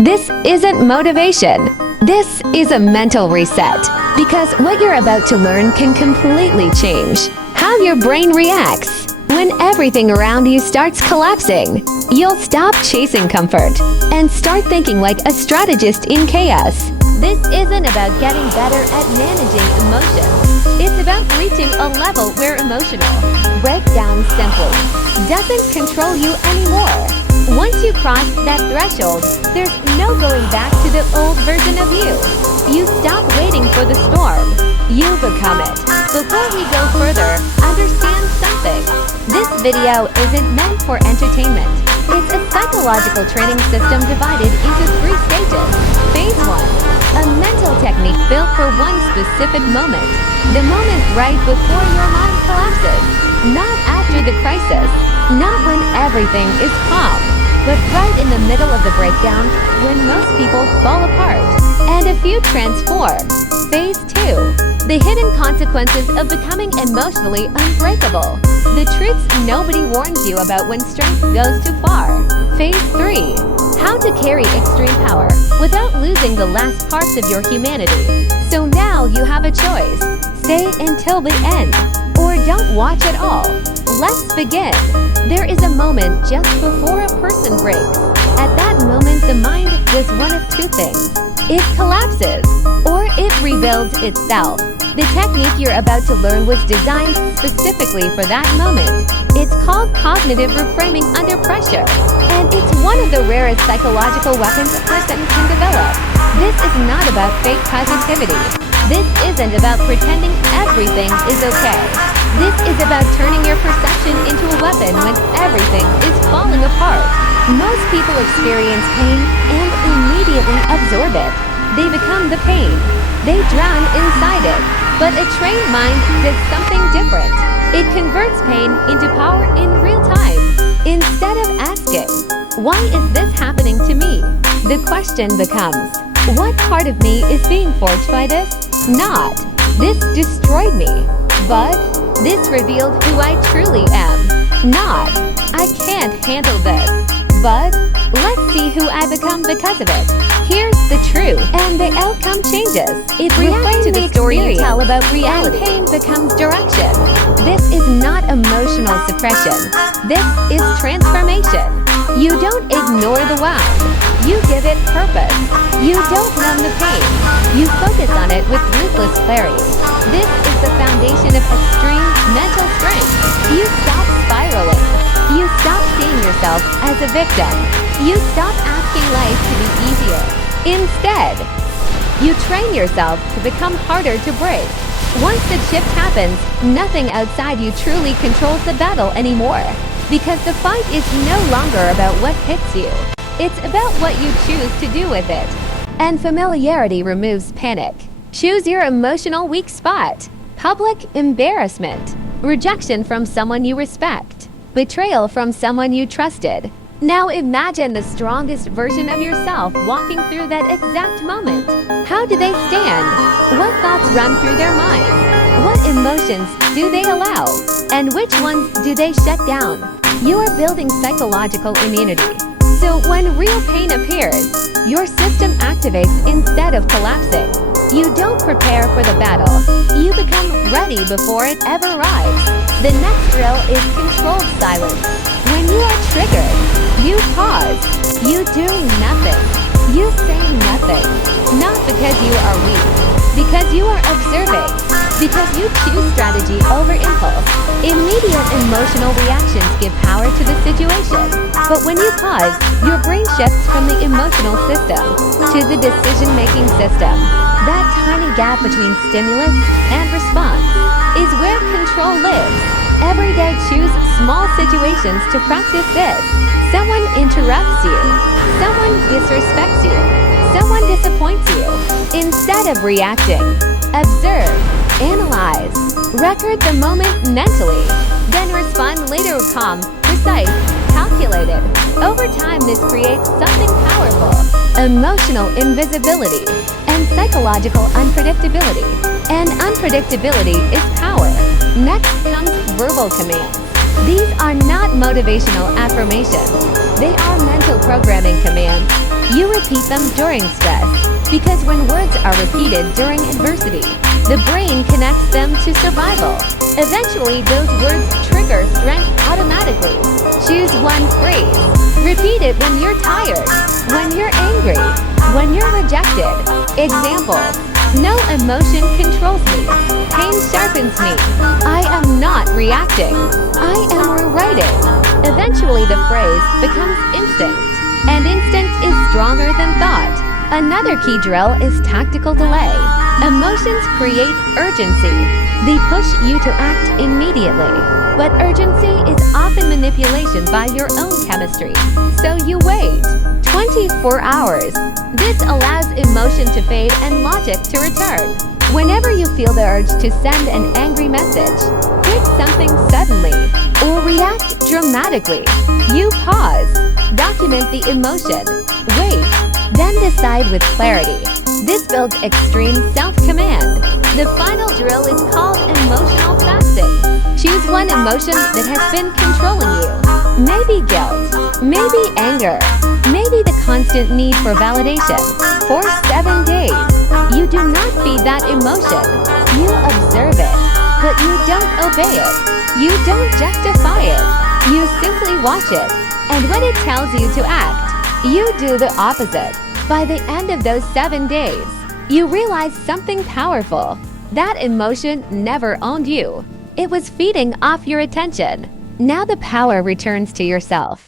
This isn't motivation. This is a mental reset. Because what you're about to learn can completely change how your brain reacts when everything around you starts collapsing. You'll stop chasing comfort and start thinking like a strategist in chaos. This isn't about getting better at managing emotions. It's about reaching a level where emotional breakdown simply doesn't control you anymore. Once you cross that threshold, there's no going back to the old version of you. You stop waiting for the storm. You become it. Before we go further, understand something. This video isn't meant for entertainment. It's a psychological training system divided into 3 stages. Phase 1, a mental technique built for one specific moment. The moment right before your mind collapses. Not after the crisis. Not when everything is calm. But right in the middle of the breakdown, when most people fall apart. And a few transform. Phase 2, the hidden consequences of becoming emotionally unbreakable. The truths nobody warns you about when strength goes too far. Phase 3, how to carry extreme power without losing the last parts of your humanity. So now you have a choice. Stay until the end, or don't watch at all. Let's begin. There is a moment just before a person breaks. At that moment, the mind does one of 2 things. It collapses, or it rebuilds itself. The technique you're about to learn was designed specifically for that moment. It's called Cognitive Reframing Under Pressure, and it's one of the rarest psychological weapons a person can develop. This is not about fake positivity. This isn't about pretending everything is okay. This is about turning your perception into a weapon when everything is falling apart. Most people experience pain and immediately absorb it. They become the pain. They drown inside it. But a trained mind does something different. It converts pain into power in real time. Instead of asking, why is this happening to me? The question becomes, what part of me is being forged by this? Not, this destroyed me. But, this revealed who I truly am. Not, I can't handle this. But, let's see who I become because of it. Here's the truth, and the outcome changes. It reacts to the story you tell about reality, and pain becomes direction. This is not emotional suppression. This is transformation. You don't ignore the wound. You give it purpose. You don't numb the pain. You focus on it with ruthless clarity. This is the foundation of extreme mental strength. You stop spiraling. You stop seeing yourself as a victim. You stop asking life to be easier. Instead, you train yourself to become harder to break. Once the shift happens, nothing outside you truly controls the battle anymore. Because the fight is no longer about what hits you. It's about what you choose to do with it. And familiarity removes panic. Choose your emotional weak spot. Public embarrassment. Rejection from someone you respect. Betrayal from someone you trusted. Now imagine the strongest version of yourself walking through that exact moment. How do they stand? What thoughts run through their mind? What emotions do they allow? And which ones do they shut down? You are building psychological immunity. So when real pain appears, your system activates instead of collapsing. You don't prepare for the battle. You become ready before it ever arrives. The next drill is controlled silence. When you are triggered, you pause. You do nothing. You say nothing. Not because you are weak. Because you are observing. Because you choose strategy over impulse. Immediate emotional reactions give power to the situation. But when you pause, your brain shifts from the emotional system to the decision-making system. That tiny gap between stimulus and response is where control lives. Every day choose small situations to practice this. Someone interrupts you. Someone disrespects you. Someone disappoints you. Instead of reacting, observe, analyze, record the moment mentally, then respond later with calm, precise, calculated. Over time, this creates something powerful: emotional invisibility and psychological unpredictability. And unpredictability is power. Next comes verbal commands. These are not motivational affirmations. They are mental programming commands. You repeat them during stress, because when words are repeated during adversity, the brain connects them to survival. Eventually, those words trigger strength automatically. Choose one phrase. Repeat it when you're tired, when you're angry, when you're rejected. Example: no emotion controls me. Pain sharpens me. I am not reacting. I am rewriting. Eventually, the phrase becomes instinct, and instinct is stronger than thought. Another key drill is tactical delay. Emotions create urgency. They push you to act immediately. But urgency is often manipulation by your own chemistry. So you wait 24 hours. This allows emotion to fade and logic to return. Whenever you feel the urge to send an angry message, quit something suddenly, or react dramatically, you pause, document the emotion, wait, then decide with clarity. This builds extreme self-command. The final drill is called emotional fasting. Choose one emotion that has been controlling you. Maybe guilt, maybe anger, maybe the constant need for validation. For 7 days, you do not feed that emotion. You observe it, but you don't obey it. You don't justify it. You simply watch it. And when it tells you to act, you do the opposite. By the end of those 7 days, you realize something powerful. That emotion never owned you. It was feeding off your attention. Now the power returns to yourself.